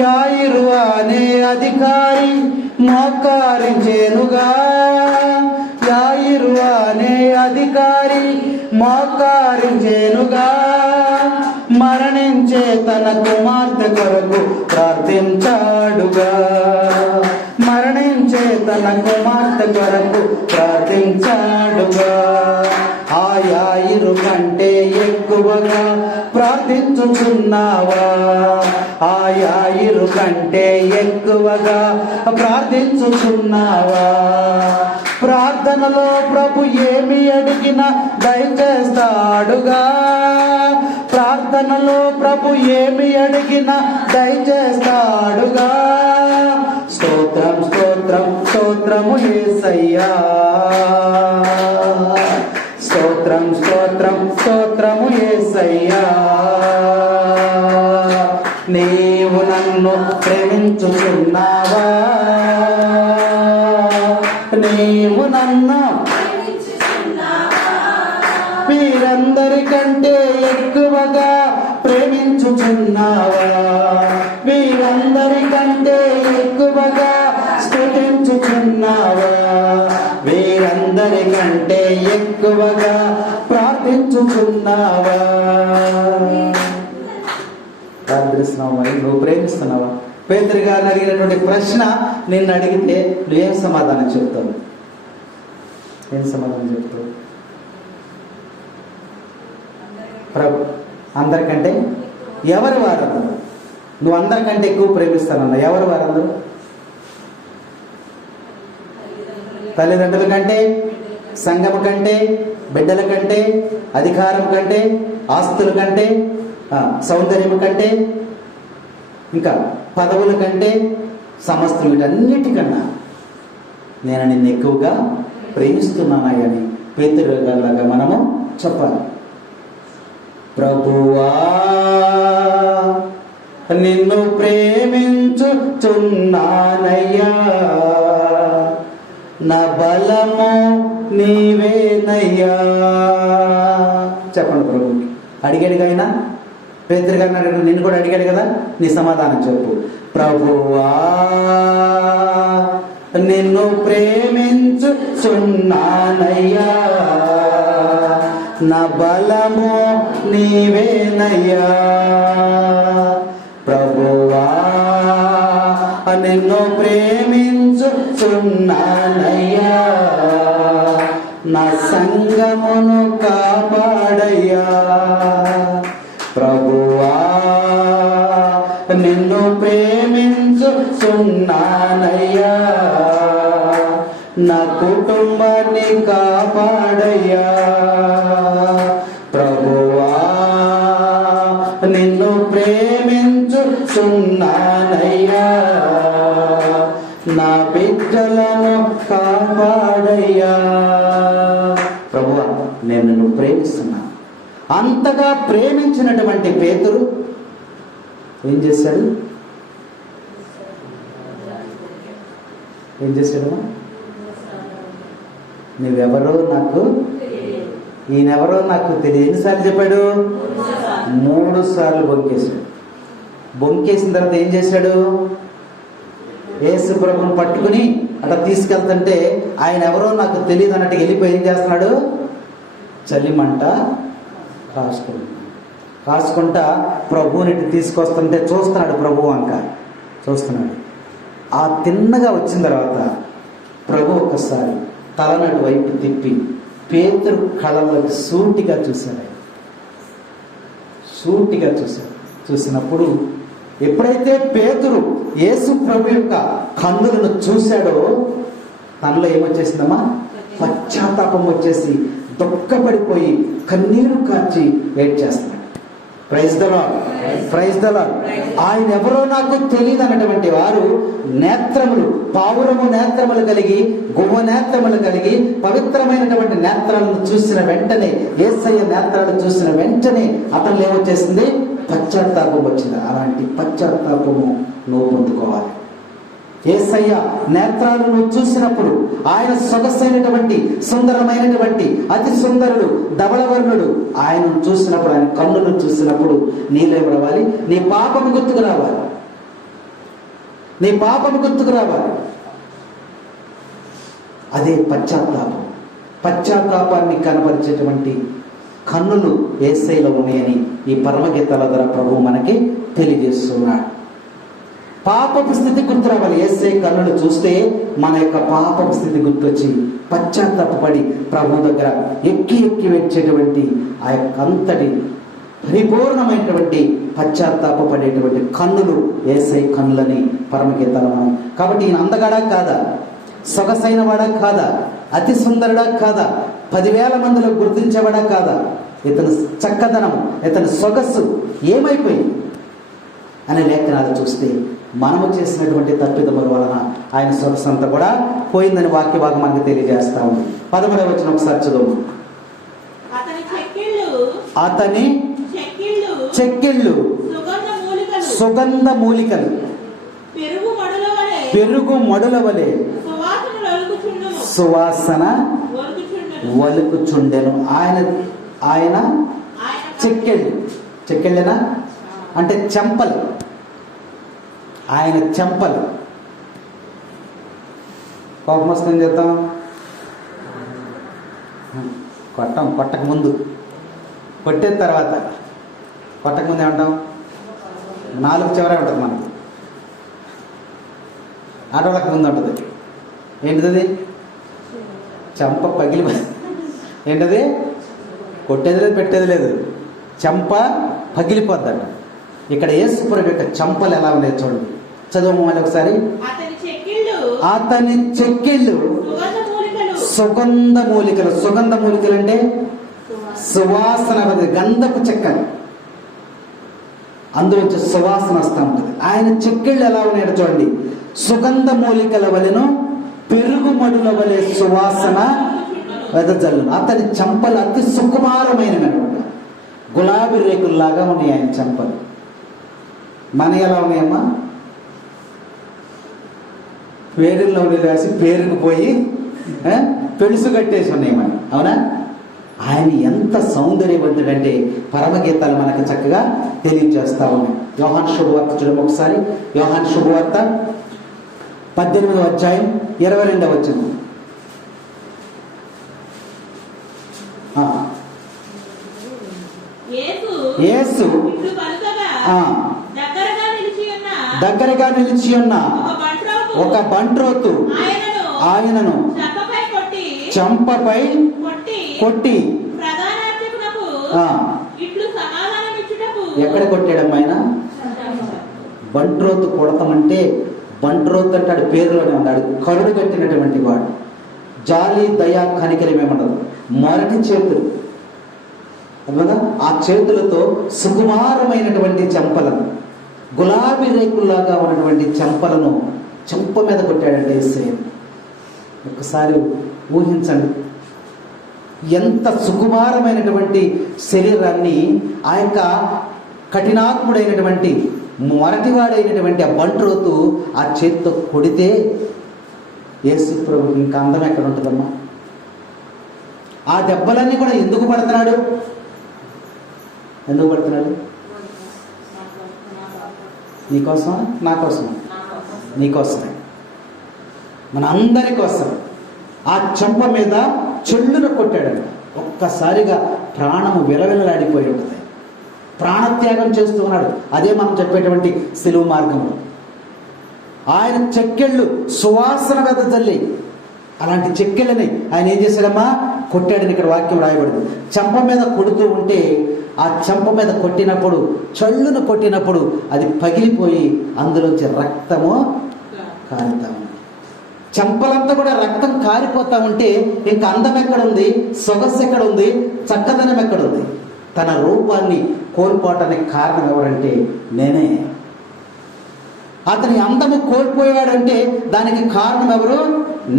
యాయిరు అనే అధికారి మోకారించేనుగా. యాయిరు అనే అధికారి మోకారించేనుగా. మరణించే తన కుమార్తె కొరకు ప్రార్థించాడుగా. మరణించే తన కుమార్తె కొరకు ప్రార్థించాడుగా. ఆ యాయిరు కంటే ఎక్కువగా ప్రార్థించుచున్నావా? ఆ యాయిరు కంటే ఎక్కువగా ప్రార్థించుచున్నావా? ప్రార్థనలో ప్రభు ఏమి అడిగినా దయచేస్తాడుగా. ప్రార్థనలో ప్రభు ఏమి అడిగినా దయచేస్తాడుగా. స్తోత్రం స్తోత్రం స్తోత్రము యేసయ్యా. స్తోత్రం స్తోత్రం స్తోత్రము యేసయ్యా. నీవు నన్ను ప్రేమించుచున్నావా? నీవు నన్ను వీరందరికంటే ఎక్కువగా ప్రేమించుచున్నావా? వీరందరికంటే ఎక్కువగా స్తుతించుచున్నావా? వీరందరికంటే ఎక్కువగా ప్రార్థించుచున్నావా? ప్రార్థిస్తున్నావా? మరి నువ్వు ప్రేమిస్తున్నావా? పేతురు గారిని అడిగినటువంటి ప్రశ్న నిన్ను అడిగితే నువ్వేం సమాధానం చెప్తావు? ఏం సమాధానం చెప్తావు? ప్రభు అందరికంటే ఎవరు వారందరూ? నువ్వు అందరికంటే ఎక్కువ ప్రేమిస్తానన్నా ఎవరు వారందరూ? తల్లిదండ్రుల కంటే, సంఘం కంటే, బిడ్డల కంటే, అధికారం కంటే, ఆస్తుల కంటే, సౌందర్యం కంటే, ఇంకా పదవుల కంటే, సమస్తం వీటన్నిటికన్నా నేను నిన్ను ఎక్కువగా ప్రేమిస్తున్నానని పేతురు గారిలాగా మనము చెప్పాలి. ప్రభువా నిన్ను ప్రేమించుచున్నానయ్యా. నా బలము నీవేనయ్యా. చెప్పండి ప్రభుకి. అడిగాడుగా ఆయన. పేతురు గారిని అడిగాడు, నిన్ను కూడా అడిగాడు కదా. నీ సమాధానం చెప్పు. ప్రభువా నిన్ను ప్రేమించుచున్నానయ్యా. నా బలము నీవేనయ్యా. ప్రభువా నిన్ను ప్రేమించుచున్నానయ్యా. నా సంగమును కాపాడయ్యా. ప్రభువా నిన్ను ప్రేమించుచున్నానయ్యా. నా కుటుంబాన్ని కాపాడయ్యా. ప్రభువా నిన్ను ప్రేమించుచున్నానయ్యా. నా బిడ్డలను కాపాడయ్యా. ప్రభువా నేను నిన్ను ప్రేమిస్తున్నా. అంతగా ప్రేమించినటువంటి పేతురు ఏం చేశాడు? ఏం చేశాడు? నువ్వెవరో నాకు, ఈయనెవరో నాకు తెలియదు. ఎన్నిసార్లు చెప్పాడు? 3 సార్లు బొంకేశాడు. బొంకేసిన తర్వాత ఏం చేశాడు? యేసు ప్రభువుని పట్టుకుని అట్లా తీసుకెళ్తుంటే ఆయన ఎవరో నాకు తెలియదు అన్నట్టు వెళ్ళిపోయి ఏం చేస్తున్నాడు? చలిమంట కాసుకుంటా ప్రభువుని తీసుకొస్తుంటే చూస్తున్నాడు. ప్రభువు అంక చూస్తున్నాడు. ఆ తిన్నగా వచ్చిన తర్వాత ప్రభు ఒక్కసారి తలనటు వైపు తిప్పి పేతురు కళ్ళలోకి సూటిగా చూశాడు. చూసినప్పుడు ఎప్పుడైతే పేతురు యేసు ప్రభు యొక్క కన్నులను చూశాడో తనలో ఏమొచ్చేసిందమ్మా? పశ్చాత్తాపం వచ్చేసి దుఃఖపడిపోయి కన్నీరు కార్చి వెయిట్ చేస్తున్నాడు. Praise the lord, praise the Lord. ఆయన ఎవరో నాకు తెలియదు అన్నటువంటి వారు నేత్రములు, పావురము నేత్రములు కలిగి, గువ్వ నేత్రములు కలిగి, పవిత్రమైనటువంటి నేత్రాలను చూసిన వెంటనే, యేసయ్య నేత్రాలు చూసిన వెంటనే అతను ఏమొచ్చేసింది? పశ్చాత్తాపం వచ్చింది. అలాంటి పశ్చాత్తాపము నువ్వు పొందుకోవాలి. యేసయ్య నేత్రాలను చూసినప్పుడు, ఆయన సొగసైనటువంటి సుందరమైనటువంటి అతి సుందరుడు ధవళవర్ణుడు ఆయన చూసినప్పుడు, ఆయన కన్నులను చూసినప్పుడు నీలేం రావాలి? నీ పాపము గుర్తుకు రావాలి. నీ పాపము గుర్తుకు రావాలి. అదే పశ్చాత్తాపం. పశ్చాత్తాపాన్ని కనపరిచేటువంటి కన్నులు యేసయ్యలో ఉన్నాయని ఈ పరమగీతాల ద్వారా ప్రభువు మనకి తెలియజేస్తున్నాడు. పాపపు స్థితి గుర్తు రావాలి. యేసయ్య కన్నులు చూస్తే మన యొక్క పాపపు స్థితి గుర్తొచ్చి పశ్చాత్తాపడి ప్రభు దగ్గర ఎక్కి వచ్చేటువంటి ఆ యొక్క అంతటి పరిపూర్ణమైనటువంటి పశ్చాత్తాపడేటువంటి కన్నులు యేసయ్య కన్నులని పరమగీతాలు మనం. కాబట్టి ఈయన అందగాడా కాదా? సొగసైన వాడా కాదా? అతి సుందరుడా కాదా? 10,000 మందిలో గుర్తించేవాడా కాదా? ఇతని చక్కదనం, ఇతని సొగస్సు ఏమైపోయింది అనే లేఖనాలు చూస్తే మనము చేసినటువంటి తప్పిదముల వలన ఆయన సొగసు అంతా కూడా పోయిందని వాక్య భాగం మనకు తెలియజేస్తా ఉంది. 11వ వచనం ఒకసారి చదువు. అతని చెక్కిళ్ళు సుగంధ మూలికలు పెరుగు మడుల వలె సువాసన వలుకుచుండెను. ఆయన చెక్కిళ్ళేనా అంటే చెంపలు. ఆయన చెంపలు. కోపం వస్తే ఏం చేద్దాం? కొట్టక ముందు, కొట్టిన తర్వాత, కొట్టక ముందు ఏమంటాం? 4 చివరే ఉంటుంది మనకి. ఆడవాళ్ళకి ముందు ఉంటుంది. ఏంటిది? చెంప పగిలి. ఏంటది? కొట్టేది లేదు, పెట్టేది లేదు, చెంప పగిలిపోద్దట. ఇక్కడ యేసుప్రభు యొక్క చెంపలు ఎలా ఉన్నాయి చూడండి. చదువు మళ్ళీ ఒకసారి. అతని చెక్కిళ్ళు సుగంధ మూలికలు. సుగంధ మూలికలు అంటే సువాసన, గంధపు చెక్కలు. అందులో సువాసన వస్తూ ఉంటుంది. ఆయన చెక్కిళ్ళు ఎలా ఉన్నాయో చూడండి. సుగంధ మూలికల వలెను పెరుగు మడుల వలె సువాసన వెదజల్లును. అతని చెంపలు అతి సుకుమారమైనవి అనమాట. గులాబీ రేకుల్లాగా ఉన్నాయి ఆయన చెంపలు. మన ఎలా ఉన్నాయమ్మా? పేరుల్లో రాసి పేరుకుపోయి పెడుసు కట్టేసి ఉన్నాయి మనం. అవునా? ఆయన ఎంత సౌందర్యవంతుడంటే పరమగీతాలు మనకు చక్కగా తెలియజేస్తా ఉన్నాయి. యోహాను శుభవార్త చూడండి ఒకసారి. యోహాను శుభవార్త 18వ అధ్యాయం 22వ వచనం. యేసు దగ్గరగా నిలిచి ఉన్న ఒక బంట్రోతు ఆయనను చెంపపై కొట్టి. ఎక్కడ కొట్టాడమ్మా ఆయన? బంట్రోతు కొడతామంటే, బంట్రోతు అంటే ఆడు పేరులోనే ఉన్నాడు. కరుడు కట్టినటువంటి వాడు. జాలి దయా కనికరం ఏమన్నది? మొరటి చేతులు కదా. ఆ చేతులతో సుకుమారమైనటువంటి చెంపలను, గులాబీ రేకుల్లాగా ఉన్నటువంటి చెంపలను చెంప మీద కొట్టాడంటే యేసయ్య. ఒక్కసారి ఊహించండి. ఎంత సుకుమారమైనటువంటి శరీరాన్ని ఆ యొక్క కఠినాత్ముడైనటువంటి మొరటివాడైనటువంటి ఆ బంట్రోతు ఆ చేతితో కొడితే యేసు ప్రభుకి ఇంకా అందం ఎక్కడ ఉంటుందమ్మా? ఆ దెబ్బలన్నీ కూడా ఎందుకు పడుతున్నాడు? ఎందుకు పడుతున్నాడు? నీకోసమా? నా కోసమా? నీకోసమే, మన అందరి కోసం. ఆ చెంప మీద చెల్లున కొట్టాడంట. ఒక్కసారిగా ప్రాణము విలవిలలాడిపోయి ఉంటుంది. ప్రాణత్యాగం చేస్తూ ఉన్నాడు. అదే మనం చెప్పేటువంటి సిలువ మార్గంలో ఆయన చెక్కెళ్ళు సువాసన వెదజల్లి. అలాంటి చెక్కెళ్ళని ఆయన ఏం చేశాడమ్మా? కొట్టాడని ఇక్కడ వాక్యం రాయబడింది. చెంప మీద కొడుతూ ఉంటే ఆ చెంప మీద కొట్టినప్పుడు, చల్లును కొట్టినప్పుడు అది పగిలిపోయి అందులోంచి రక్తము కారుతా ఉంది. చెంపలంతా కూడా రక్తం కారిపోతా ఉంటే ఇంకా అందం ఎక్కడుంది? సొగసు ఎక్కడుంది? చక్కదనం ఎక్కడుంది? తన రూపాన్ని కోల్పోవటానికి కారణం ఎవరంటే నేనే. అతని అందము కోల్పోయాడంటే దానికి కారణం ఎవరు?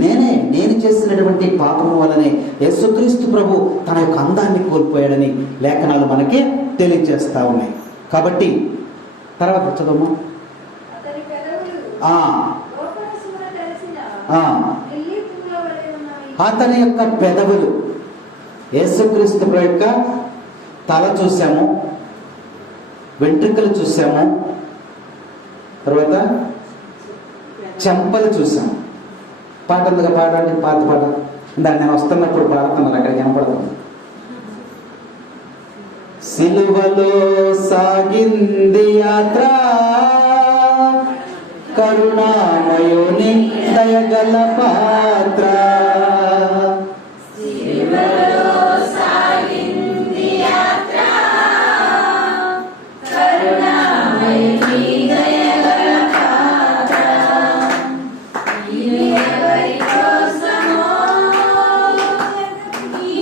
నేనే. నేను చేసినటువంటి పాపము వలనే యేసుక్రీస్తు ప్రభు తన యొక్క అందాన్ని కోల్పోయాడని లేఖనాలు మనకి తెలియజేస్తా ఉన్నాయి. కాబట్టి తర్వాత చదువు. అతని యొక్క పెదవులు. యేసుక్రీస్తు యొక్క తల చూసాము, వెంట్రుకలు చూసాము, తర్వాత చెంపలు చూసాము. పాట ఉందిగా, పాడండి, పాత పాట. దాన్ని నేను వస్తున్నప్పుడు పాడుతున్నాను, అక్కడ కనపడుతుంది. సిలువలో సాగింది యాత్ర, కరుణామయుని దయగల పాత్ర.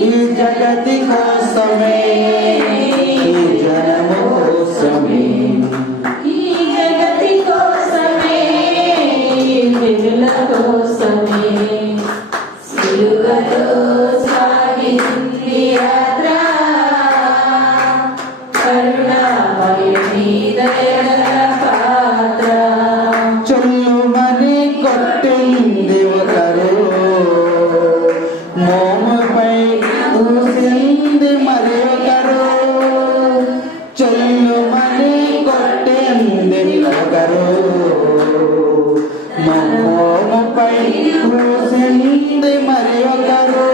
ఈ జగతి కోసమే, ఈ జనము కోసమే, ఈ జగతి కోసమే, ఈ జనుల కోసమే, సిలువలో సాగింది యాత్ర, కరుణామయుని దయగల పాత్ర. చొల్లుమని కొట్టింది ఒకరు, మోముపై ఊసింది మరి ఒకరు. చొల్లుమని కొట్టింది ఒకరు, మోముపై ఊసింది మరి ఒకరు.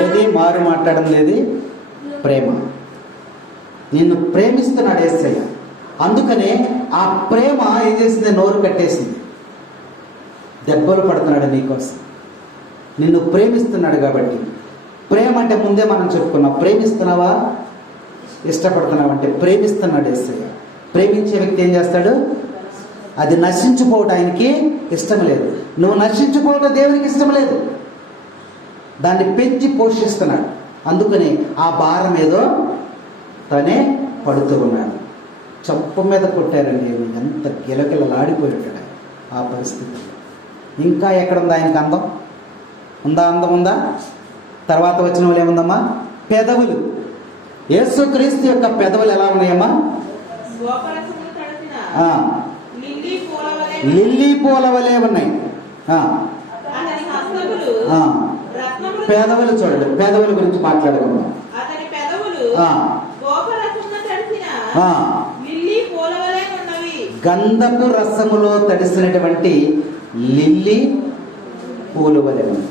ఏది మారు మాట్లాడడం లేదు, ప్రేమ. నిన్ను ప్రేమిస్తున్నాడు యేసయ్య. అందుకనే ఆ ప్రేమ ఏం చేసింది, నోరు కట్టేసింది. దెబ్బలు పడుతున్నాడు నీకోసం, నిన్ను ప్రేమిస్తున్నాడు. కాబట్టి ప్రేమ అంటే ముందే మనం చెప్పుకున్నాం. ప్రేమిస్తున్నావా, ఇష్టపడుతున్నావా అంటే ప్రేమిస్తున్నాడు యేసయ్య. ప్రేమించే వ్యక్తి ఏం చేస్తాడు, అది నశించుకోవటం ఆయనకి ఇష్టం లేదు. నువ్వు నశించుకోవటం దేవునికి ఇష్టం లేదు. దాన్ని పెంచి పోషిస్తున్నాడు. అందుకని ఆ భారం ఏదో తనే పడుతూ ఉన్నాడు. చంప మీద కొట్టారండి, ఎంత గిలగిలలాడిపోయి ఉంటాడు ఆ పరిస్థితి. ఇంకా ఎక్కడుందా ఆయనకు అందం? ఉందా? అందం ఉందా? తర్వాత వచ్చిన వాళ్ళు ఏముందమ్మా? పెదవులు. యేసుక్రీస్తు యొక్క పెదవులు ఎలా ఉన్నాయమ్మా? లిల్లీ పూల వలె ఉన్నాయి. పెదవులు చూడండి, పెదవుల గురించి మాట్లాడుకుందాం. గంధపు రసములో తడిసినటువంటి లిల్లీ పూలు వలె ఉంది.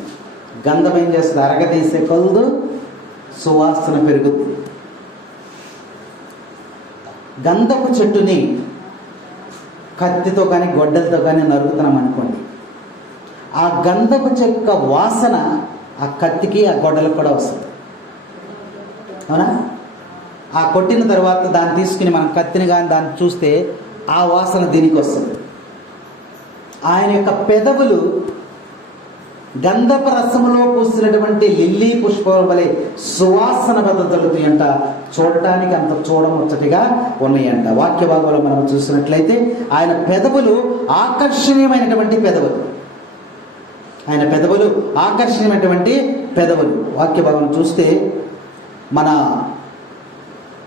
గంధం ఏం చేస్తుంది? అరగదీసే కొలదు సువాసన పెరుగుతుంది. గంధపు చెట్టుని కత్తితో కానీ గొడ్డలతో కానీ నరుకుతున్నాం అనుకోండి, ఆ గంధపు చెక్క వాసన ఆ కత్తికి ఆ గొడ్డలకు కూడా వస్తుంది. అవునా? ఆ కొట్టిన తర్వాత దాన్ని తీసుకుని మనం కత్తిని కానీ దాన్ని చూస్తే ఆ వాసన దీనికి వస్తుంది. ఆయన యొక్క పెదవులు గంధపు రసములో పూసినటువంటి లిల్లీ పుష్పం వలె సువాసన బద్దలుతాయంట. చూడటానికి అంత చూడముచ్చటిగా ఉన్నాయంట. వాక్య భాగంలో మనం చూసినట్లయితే ఆయన పెదవులు ఆకర్షణీయమైనటువంటి పెదవులు. ఆయన పెదవులు ఆకర్షణీయమైనటువంటి పెదవులు. వాక్య భాగం చూస్తే మన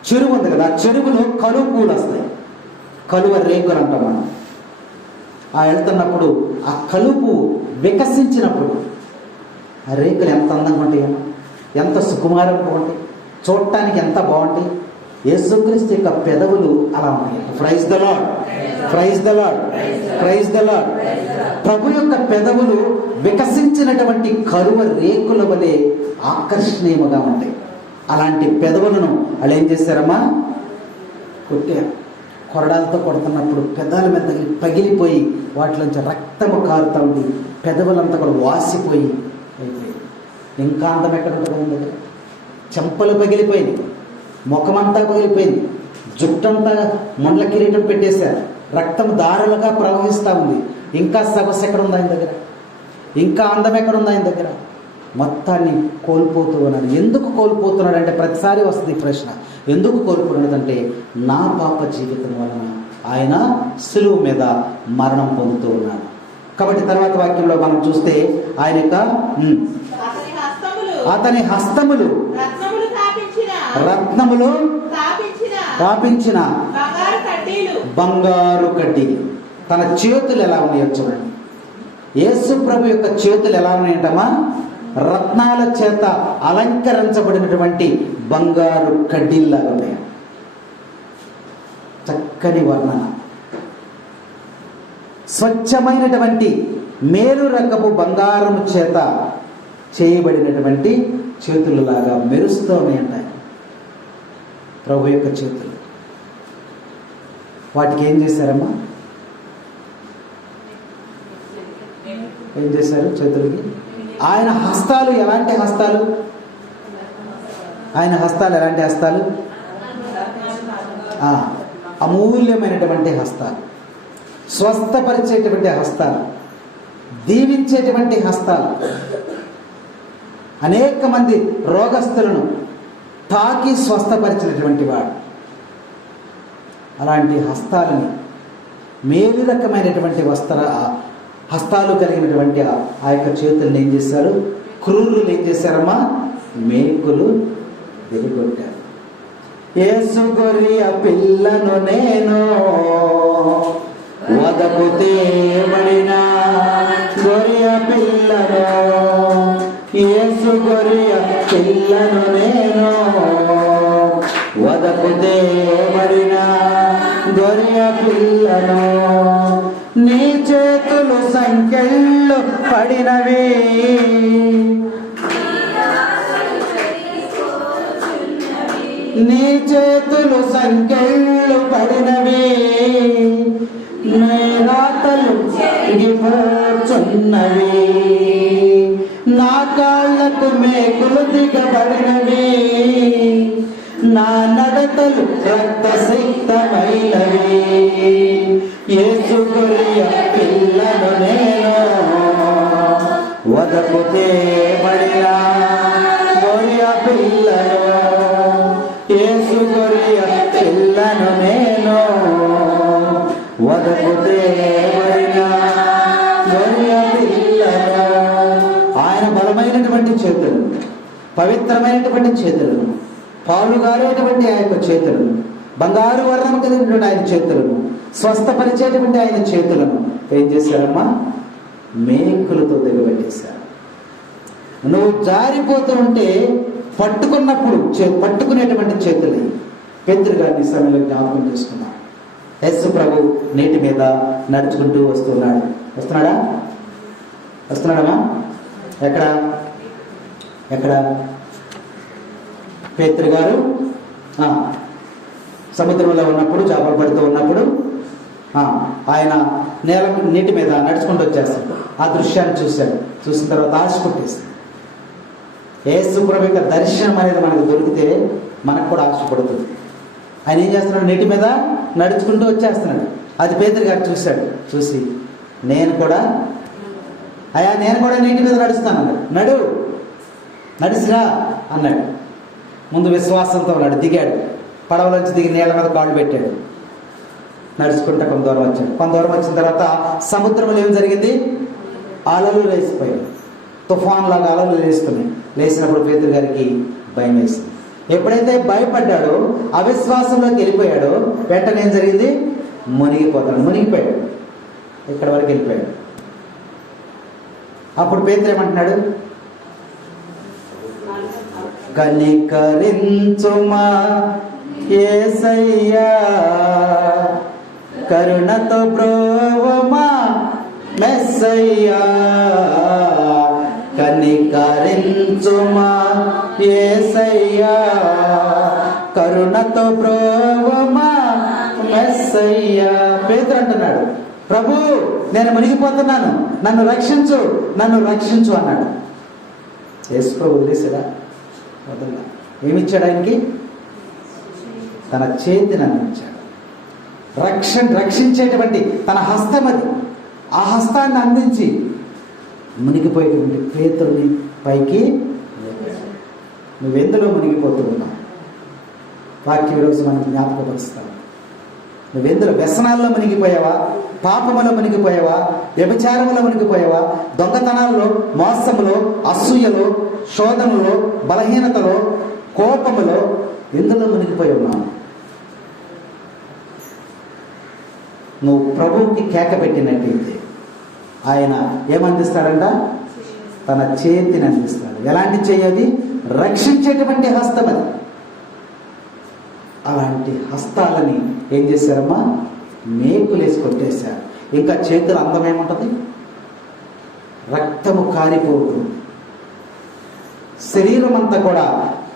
చెరువు ఉంది కదా, చెరువులో కలువ పూలు వస్తాయి. కలువ రేకులు అంటాం మనం. ఆ వెళ్తున్నప్పుడు ఆ కలుపు వికసించినప్పుడు ఆ రేకులు ఎంత అందంగా ఉంటాయో, ఎంత సుకుమారంగా ఉంటాయి, చూడటానికి ఎంత బాగుంటాయి. యేసుక్రీస్తు యొక్క పెదవులు అలా ఉన్నాయి. Praise the lord, praise the lord, praise the lord. ప్రభు యొక్క పెదవులు వికసించినటువంటి కలువ రేకుల వలె ఆకర్షణీయముగా ఉంటాయి. అలాంటి పెదవులను వాళ్ళు ఏం చేశారమ్మా? కొట్టారు. కొరడాలతో కొడుతున్నప్పుడు పెదాల మీద పగిలిపోయి వాటిలోంచి రక్తము కారుతూ ఉంది. పెదవులంతా కూడా వాసిపోయి అయిపోయింది. ఇంకా అందం ఎక్కడ ఉంటుంది? చెంపలు పగిలిపోయింది, ముఖమంతా పగిలిపోయింది, జుట్టంతా ముండ్ల కిరీటం పెట్టేశారు, రక్తం దారులుగా ప్రవహిస్తూ ఉంది. ఇంకా సగసు ఎక్కడ ఉంది ఆయన దగ్గర? ఇంకా అందం ఎక్కడ ఉంది ఆయన దగ్గర? మొత్తాన్ని కోల్పోతూ ఉన్నాడు. ఎందుకు కోల్పోతున్నాడు అంటే ప్రతిసారి వస్తుంది ప్రశ్న. ఎందుకు కోల్పోయినదంటే నా పాప జీవితం వలన ఆయన సులువు మీద మరణం పొందుతూ ఉన్నాడు. కాబట్టి తర్వాత వాక్యంలో మనం చూస్తే ఆయన యొక్క అతని హస్తములు రత్నములు తాపించిన బంగారు కడ్డీలు. తన చేతులు ఎలా ఉన్నాయో చూడండి. యేసు ప్రభు యొక్క చేతులు ఎలా ఉన్నాయంటమ్మా? రత్నాల చేత అలంకరించబడినటువంటి బంగారు కడ్డీల్లాగా ఉన్నాయి. చక్కని వర్ణన, స్వచ్ఛమైనటువంటి మేలు రకపు బంగారం చేత చేయబడినటువంటి చేతులలాగా మెరుస్తూ ఉన్నాయంట ప్రభు యొక్క చేతులు. వాటికి ఏం చేశారమ్మా? ఏం చేశారు చేతులకి? ఆయన హస్తాలు ఎలాంటి హస్తాలు? ఆయన హస్తాలు ఎలాంటి హస్తాలు? అమూల్యమైనటువంటి హస్తాలు, స్వస్థపరిచేటువంటి హస్తాలు, దీవించేటువంటి హస్తాలు. అనేక మంది రోగస్తులను తాకి స్వస్థపరిచినటువంటి వాడు. అలాంటి హస్తాలని, మేలు రకమైనటువంటి హస్తాలు కలిగినటువంటి ఆ యొక్క చేతులను ఏం చేశారు? క్రూరులు ఏం చేశారమ్మా? మేకులు వెలిగొట్టారు. యేసు గొర్రె పిల్లను నేను వదకుతే బడిన గొర్రె పిల్లను, యేసు గొర్రె పిల్లను నేను వదకుతే బడిన గొర్రె పిల్లను, నీ చేతులు సంకెళ్ళు పడినవి, నీ చేతులు సంకెళ్ళు పడినవి, నీ రాతలు దిగిపోచున్నవి, నా కాళ్ళకు మేకులు దిగబడినవి, నా నడతలు రక్తసిక్తమైనవి. యేసు గొర్రె పిల్లను నేను వదకుతే బడిన గొర్రె పిల్లను, యేసు గొర్రె పిల్లను నేను వదకుతే బడిన గొర్రె పిల్లను. ఆయన బలమైనటువంటి చేతులు, పవిత్రమైనటువంటి చేతులను, పాలుగారేటువంటి ఆ యొక్క చేతులను, బంగారు వర్ణం కలిగినటువంటి ఆయన చేతులను, స్వస్థపరిచేటువంటి ఆయన చేతులను ఏం చేశారమ్మా? మేకులతో దిగబెట్టేశారు. నువ్వు జారిపోతూ ఉంటే పట్టుకున్నప్పుడు పట్టుకునేటువంటి చేతులు పేతురు గారిని సమయంలో జ్ఞాపకం చేసుకున్నాడు. యేసు ప్రభు నీటి మీద నడుచుకుంటూ వస్తున్నాడు. వస్తున్నాడమ్మా? ఎక్కడ పేతురు గారు సముద్రంలో ఉన్నప్పుడు, చేపలు పడుతూ ఉన్నప్పుడు ఆయన నీటి మీద నడుచుకుంటూ వచ్చేస్తాడు. ఆ దృశ్యాన్ని చూశాడు. చూసిన తర్వాత ఆశ పుట్టేస్తుంది. యేసు ప్రభు యొక్క దర్శనం అనేది మనకు దొరికితే మనకు కూడా ఆశ పడుతుంది. ఆయన ఏం చేస్తున్నాడు? నీటి మీద నడుచుకుంటూ వచ్చేస్తున్నాడు. అది పేతురు గారు చూశాడు. చూసి నేను కూడా నీటి మీద నడుస్తాను అన్నాడు. నడిసిరా అన్నాడు. ముందు విశ్వాసంతో ఉన్నాడు. దిగాడు. పడవలోంచి దిగి నీళ్ళ మీద కాళ్ళు పెట్టాడు. నడుచుకుంటా కొంత దూరం వచ్చాడు. కొంత దూరం వచ్చిన తర్వాత సముద్రంలో ఏం జరిగింది? అలలు లేచిపోయాయి. తుఫాన్ లాగా అలలు లేస్తున్నాయి. లేచినప్పుడు పేతురు గారికి భయం వేసింది. ఎప్పుడైతే భయపడ్డాడో, అవిశ్వాసంలోకి వెళ్ళిపోయాడో, వెంటనే ఏం జరిగింది? మునిగిపోయాడు. ఇక్కడ వరకు వెళ్ళిపోయాడు. అప్పుడు పేతురు ఏమంటున్నాడు? కనికరించుమా యేసయ్యా, కరుణతో బ్రోవమా మెస్సయ్యా, కనికరించుమా యేసయ్యా, కరుణతో బ్రోవమా మెస్సయ్యా. పేతురు అంటున్నాడు, ప్రభు నేను మునిగిపోతున్నాను, నన్ను రక్షించు అన్నాడు. యేసు ప్రభు వదిలేసాడా? వదల్లా. ఏమిచ్చాడు ఆయనకి? తన చేతిని అందించాడు. రక్షించేటువంటి తన హస్తం అది. ఆ హస్తాన్ని అందించి మునిగిపోయేటువంటి పేతురుని పైకి నువ్వెందులో మునిగిపోతూ ఉన్నావు? వాక్యం ఈరోజు మనం జ్ఞాపకపరుస్తాం. నువ్వెందులో వ్యసనాల్లో మునిగిపోయావా, పాపములో మునిగిపోయావా, వ్యభిచారములో మునిగిపోయావా, దొంగతనాల్లో, మోసములో, అసూయలో, శోధనలో, బలహీనతలో, కోపములో ఎందులో మునిగిపోయి ఉన్నావు? నువ్వు ప్రభువుకి కేక పెట్టినట్టయితే ఆయన ఏమందిస్తాడంట? తన చేతిని అందిస్తాడు. ఎలాంటి చేయి? రక్షించేటువంటి హస్తం అది. అలాంటి హస్తాలని ఏం చేశారమ్మా? మేకులేసి కొట్టేశారు. ఇంకా చేతుల అందం ఏముంటుంది? రక్తము కారిపోతుంది. శరీరం అంతా కూడా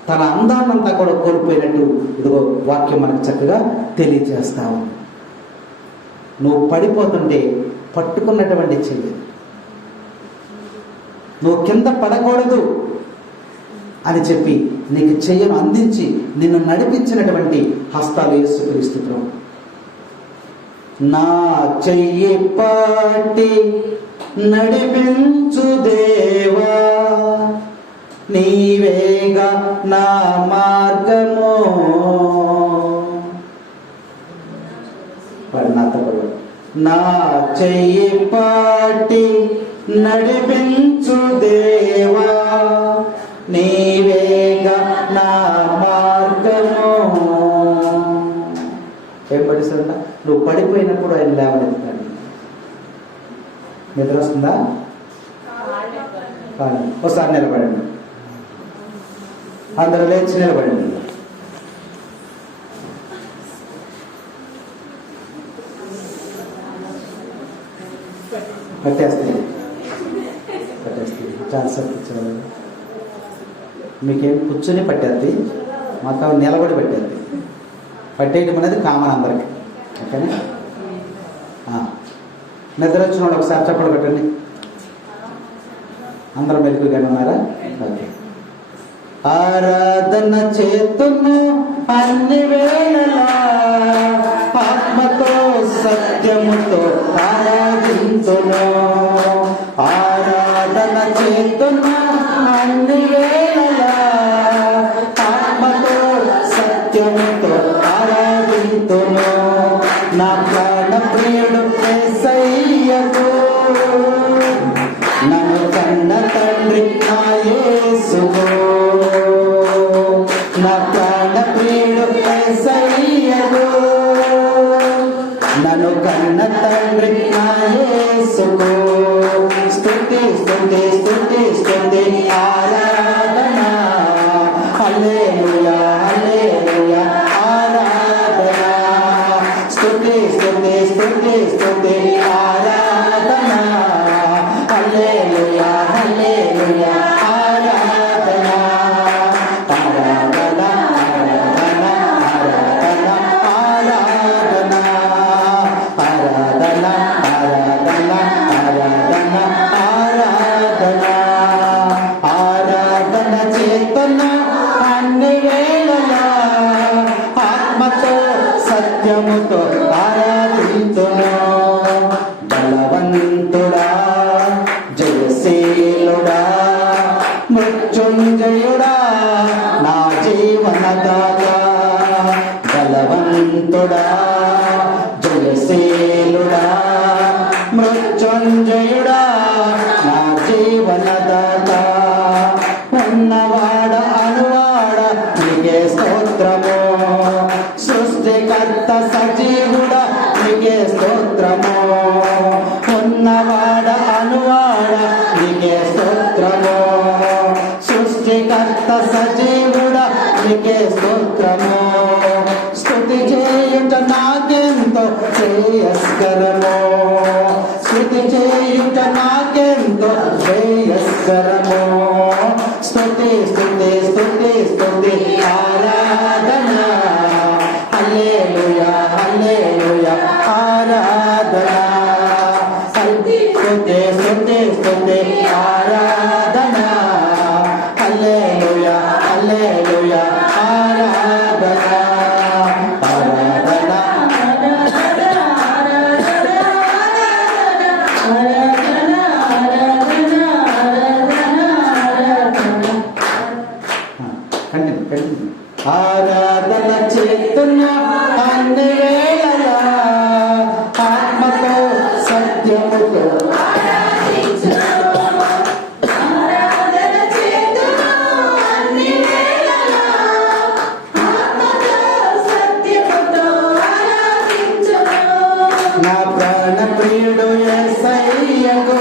తన అందాన్నంతా కూడా కోల్పోయినట్టు ఇదిగో వాక్యం మనకు చక్కగా తెలియజేస్తా ఉంది. నువ్వు పడిపోతుంటే పట్టుకున్నటువంటి చెయ్యి, నువ్వు కింద పడకూడదు అని చెప్పి నీకు చెయ్యను అందించి నిన్ను నడిపించినటువంటి హస్తాలు యేసుక్రీస్తు ప్రభు. నా చెయ్యి పట్టి నడిపించు దేవా, నీవేగా నా మార్గము. నా చెయ్యి పట్టి నడిపించు దేవా, నీవేగా నా మార్గము. ఏం పడిస్తుంట? నువ్వు పడిపోయినప్పుడు ఆయన లేవనెత్తాడు. నిద్ర వస్తుందా? ఒకసారి నిలబడండి, అందరూ లేచి నిలబడండి. పట్టేస్తుంది చాలా సర్కించాలి. మీకేం కూర్చొని పట్టేద్ది, మాకు నిలబడి పట్టేద్ది. పట్టేయడం అనేది కామన్ అందరికి. ఓకేనా? నిద్ర వచ్చిన వాళ్ళు ఒకసారి చప్పట్లు పెట్టండి. అందరూ మెలుగుగానే ఉన్నారా? ఓకే. ఆరాధన చేతును అన్ని వేళలా, ఆత్మతో సత్యముతో ఆరాధించును. ఆరాధన చేతును అన్ని వేళలా, ఆత్మతో సత్యముతో ఆరాధించును. నా ప్రాణ ప్రియుడు యేసయ్యకు, నన్ను కన్న తండ్రి నా యేసుకు. నా ప్రాణ ప్రియుడు యేసయ్యకు, నన్ను కన్న తండ్రి నా యేసుకు. స్తుతి స్తుతి స్తుతి స్తుతి ఆరాధన, హల్లెలూయా హల్లెలూయా ఆరాధన. స్తుతి స్తుతి స్తుతి స్తుతి ఆరాధన, హల్లెలూయా హల్లెలూయా ఆరాధన. ఆరాధన ఆరాధన ఆరాధన ఆరాధన ఆరాధన ఆరాధన ఆరాధన ఆరాధన. ఆరాధన చేతన అన్ని వేళలా, ఆత్మతో సత్యముతో ఆరాధించును. బలవంతుడా జయశీలుడా మృత్యుంజయుడా నా జీవనదాత. బలవంతుడా జయశీలుడా మృత్యుంజయుడా నా జీవనదాత. ఉన్నవాడ అనువాడ నీకే స్తోత్రము, సృష్టికర్త సజీవుడా నీకే స్తోత్రము. ఉన్నవాడ అనువాడ నీకే స్తోత్రము, సృష్టికర్త సజీవుడా నీకే స్తోత్రము. స్తుతి చేయుట నాకెంతో శ్రేయస్కరము, స్తుతి చేయుట నాకెంతో శ్రేయస్కరము. స్తుతి స్తుతి స్తుతి స్తుతి ఆరాధన, హల్లెలూయా హల్లెలూయా ఆరాధన. స్తుతి స్తుతి స్తుతి స్తుతి ఆరాధన, హల్లెలూయా హల్లెలూయా ఆరాధన. ఆరాధన ఆరాధన చేతును అన్ని వేళలా ఆత్మతో సత్యముతో నా ప్రాణ ప్రియుడు యేసయ్యకు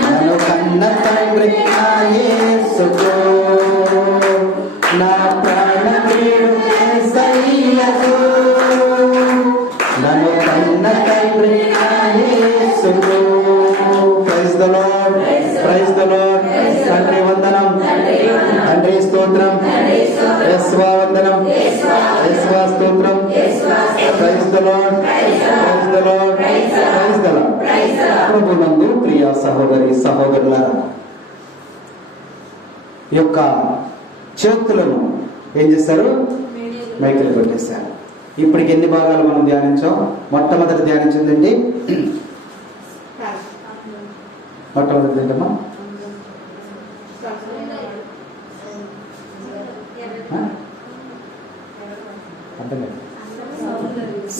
నన్ను కన్న తండ్రి నా యేసుకు నా ప్రాణ ప్రియుడు యేసయ్యకు నన్ను కన్న తండ్రి నా యేసుకు. Praise the Lord, praise the Lord. తండ్రి వందనం, తండ్రి స్తోత్రం, యేసువా వందనం, యేసువా స్తోత్రం. Praise the Lord, praise the Lord, praise the Lord. ప్రభునందు ప్రియ సహోదరి సహోదరులారా, ఈ యొక్క చేతులను ఏం చేశారు? మైకిలు కొట్టేశారు. ఇప్పటికి ఎన్ని భాగాలు మనం ధ్యానించాం? మొట్టమొదటి ధ్యానించిందండి, మొట్టమొదటి ఏంటమ్మా?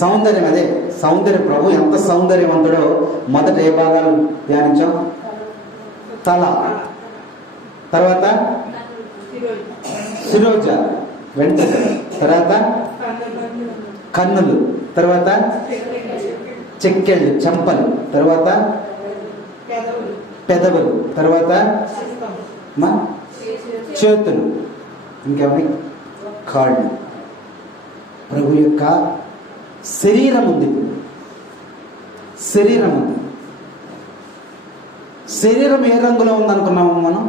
సౌందర్యం. అదే సౌందర్యం. ప్రభు ఎంత సౌందర్యవంతుడో మొదట ఏ భాగాలు ధ్యానించాం? తల, తర్వాత శిరోజ, వెంట్రుక, తర్వాత కన్నులు, తర్వాత చెక్కెళ్ళు, చెంపలు, తర్వాత పెదవులు, తర్వాత చేతులు, ఇంకేమని కాళ్ళు. ప్రభు యొక్క శరీరం ఉంది. శరీరం ఉంది. శరీరం ఏ రంగులో ఉందనుకున్నాము మనం?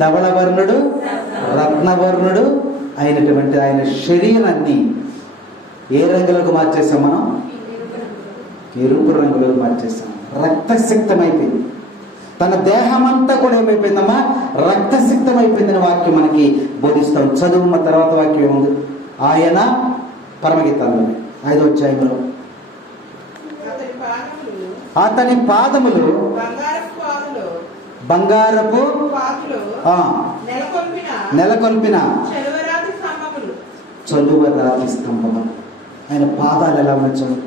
ధవళవర్ణుడు, రత్నవర్ణుడు అయినటువంటి ఆయన శరీరాన్ని ఏ రంగులకు మార్చేసాం మనం? ఎరుపు రంగులకు మార్చేసాం. రక్తసిక్తమైపోయింది. తన దేహమంతా కూడా ఏమైపోయిందమ్మా? రక్తసిక్తమైపోయిందని వాక్యం మనకి బోధిస్తాం. చదువు తర్వాత వాక్యం ఏముంది? ఆయన పరమగీతాల్లో 5వ అధ్యాయంలో అతని పాదములు బంగారపు నెలకొల్పిన చలువరాతి స్తంభములు. ఆయన పాదాలు ఎలా ఉన్నాయి?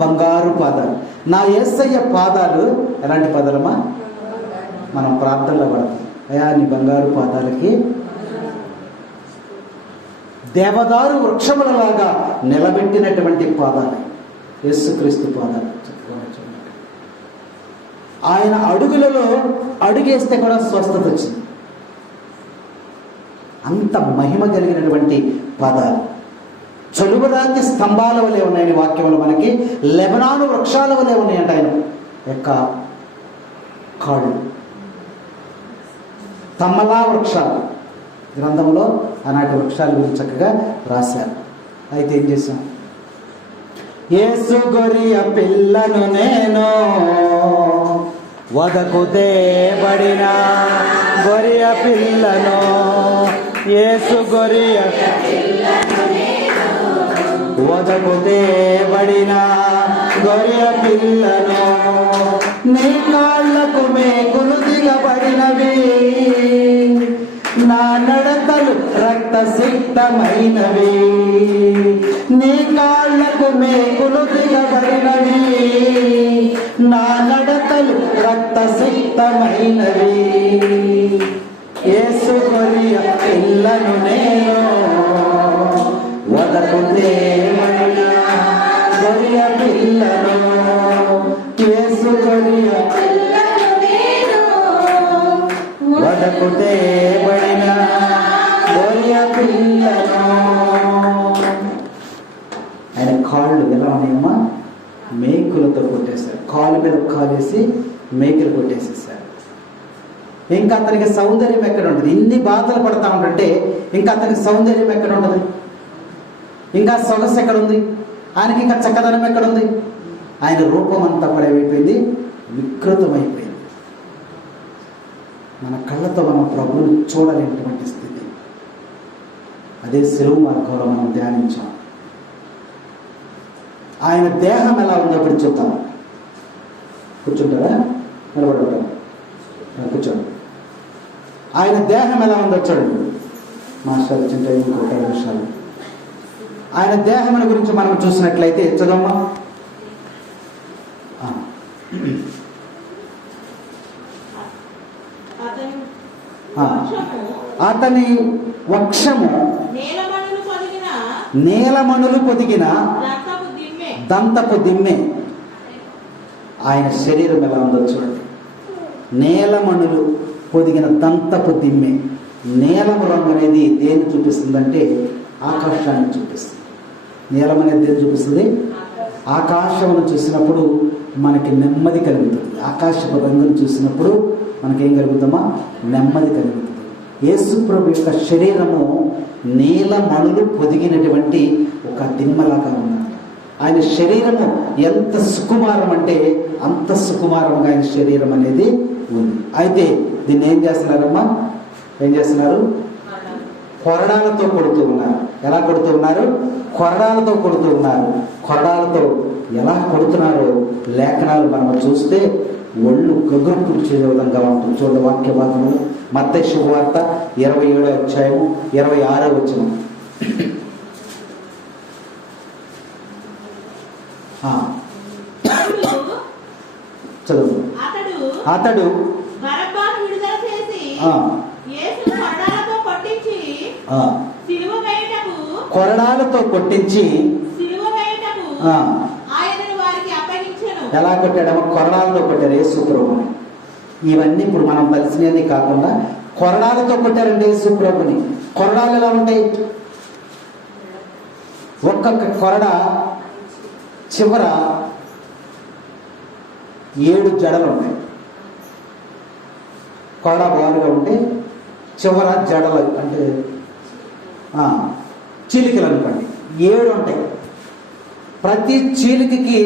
బంగారు పాదాలు. నా యేసయ్య పాదాలు ఎలాంటి పాదాలమ్మా? మనం ప్రార్థనలో పడతాం, అయా నీ బంగారు పాదాలకి దేవదారు వృక్షములలాగా నిలబెట్టినటువంటి పాదాలు యేసుక్రీస్తు పాదాలు. ఆయన అడుగులలో అడుగేస్తే కూడా స్వస్థత వచ్చింది. అంత మహిమ కలిగినటువంటి పాదాలు. చలువరాతి స్తంభాల వలె ఉన్నాయని వాక్యములు మనకి. లెబనాను వృక్షాల వలె ఉన్నాయంట ఆయన యొక్క కాళ్ళు. తమ్మలా వృక్షాలు గ్రంథంలో ఆనాటి వృక్షాల గురించి చక్కగా రాశారు. అయితే ఏం చేశాం? యేసు గొరియ పిల్లను నేను, వదకు తేబడిన గొరియ పిల్లను. యేసు గొరియ వదకు తేబడిన గొరియ పిల్లను. నీ కాళ్ళకు మేకులు దిగబడినవి, నా నడతలు రక్తసిక్తమైనవి. నీ కాళ్ళకు మేకులు దిగబడినవి, నా నడతలు రక్తసిక్తమైనవి. యేసు గొరియ పిల్లను నేను, వదకు తేబడిన గొరియ పిల్లను. యేసు గొరియ వదకు తేబడిన గొరియ పిల్లను. ఆయన కాళ్ళు ఎలా ఉన్నాయమ్మా? మేకులతో కొట్టేశారు. కాలు మీద కాలేసి మేకులు కొట్టేసేసారు. ఇంకా అతనికి సౌందర్యం ఎక్కడ ఉంటుంది? ఇన్ని బాధలు పడతా ఉంటుంటే ఇంకా అతనికి సౌందర్యం ఎక్కడ ఉంటుంది? ఇంకా సొగసు ఎక్కడ ఉంది? ఆయనకి ఇంకా చక్కదనం ఎక్కడ ఉంది? ఆయన రూపం అంతా కూడా ఏమైపోయింది? వికృతమైపోయింది. మన కళ్ళతో మనం ప్రభువుని చూడలేనటువంటి స్థితి. అదే శిలువ మార్గంలో మనం ధ్యానించాం. ఆయన దేహం ఎలా ఉందో ఇప్పుడు చూద్దాం. కూర్చుంటారా? నిలబడతాం. కూర్చోండి. ఆయన దేహం ఎలా ఉందో చూడండి. మాస్టర్ వచ్చింటే ఇంకొక 5 నిమిషాలు. ఆయన దేహం గురించి మనం చూసినట్లయితే చదవమ్మా. అతని వక్షము నీలమణులు పొదిగిన దంతపు దిమ్మె. ఆయన శరీరం ఎలా ఉందో చూడండి. నీలమణులు పొదిగిన దంతపు దిమ్మె. నీలము రంగు అనేది దేన్ని చూపిస్తుందంటే ఆకాశాన్ని చూపిస్తుంది. నీలం అనేది దేన్ని చూపిస్తుంది? ఆకాశమును చూసినప్పుడు మనకి నెమ్మది కలుగుతుంది. ఆకాశపు రంగును చూసినప్పుడు మనకేం కలుగుతామా? నెమ్మది కలుగుతుంది. యేసు ప్రభు యొక్క శరీరము నీలమణులు పొదిగినటువంటి ఒక దిమ్మలాగా ఉన్నారు. ఆయన శరీరము ఎంత సుకుమారం అంటే అంత సుకుమారంగా ఆయన శరీరం అనేది ఉంది. అయితే దీన్ని ఏం చేస్తున్నారమ్మా? ఏం చేస్తున్నారు? కొరడాలతో కొడుతూ ఉన్నారు. ఎలా కొడుతూ ఉన్నారు? కొరడాలతో కొడుతూ ఉన్నారు. కొరడాలతో ఎలా కొడుతున్నారో లేఖనాలు మనం చూస్తే ఒళ్ళు గగురు పుడిచే విధంగా ఉంటుంది. చూడండి వాక్య భాగము మత్తయి శుభవార్త 27వ అధ్యాయము 26వ వచనం. చదువు. అతడు కొరడాలతో కొట్టించి ఎలా కొట్టాడమో కొరడాలతో కొట్టారు యేసు ప్రభుని. ఇవన్నీ ఇప్పుడు మనం తెలిసినవి కాకుండా కొరడాలతో కొట్టారండి యేసు ప్రభుని. కొరడాలు ఎలా ఉంటాయి? ఒక్కొక్క కొరడ చివర 7 జడలు ఉంటాయి. కొరడ బారుగా ఉంటే చివర జడలు అంటే చీలికలు అనుకోండి 7 ఉంటాయి. ప్రతి చీలికకి